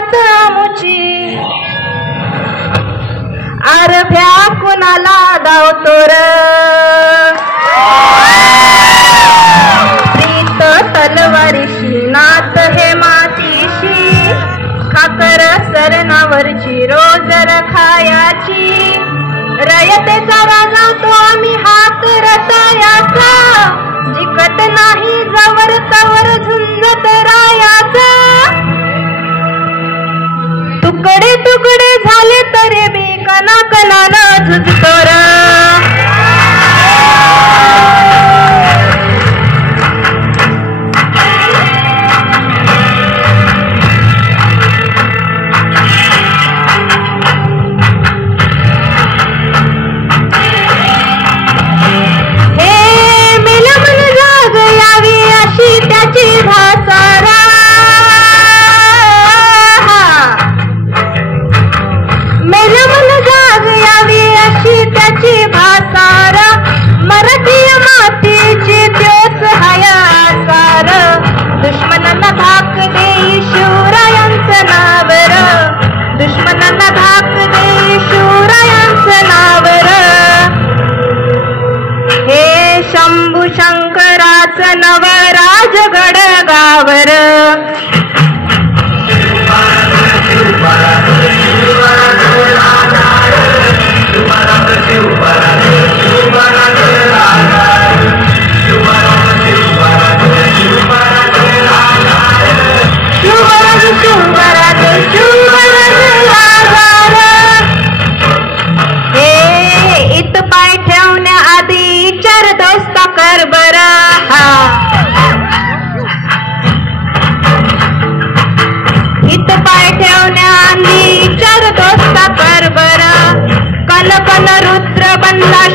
जात मुची आरभ्या कुणाला धावतोर प्रीत तलवारीशी नात हे मातीशी खाकर सरणावरची रोज रखायाची रयतेचा राजा तो आम्ही हात रसायाचा जिकत नाही जवर तवर झुंजत रायाचा तुकडे तुकडे झाले तरी बी कना कनानं झुजतोर दुश्मनांना धाक देई शिवरायांचं नावर दुश्मनांना धाक देई शिवरायांचं नावर हे शंभू शंकराचं नव राजगड गावर कर बरा इत पाय ठेवण्याआधी चार दोस्ता कर बरा कन कन रुद्र बंदा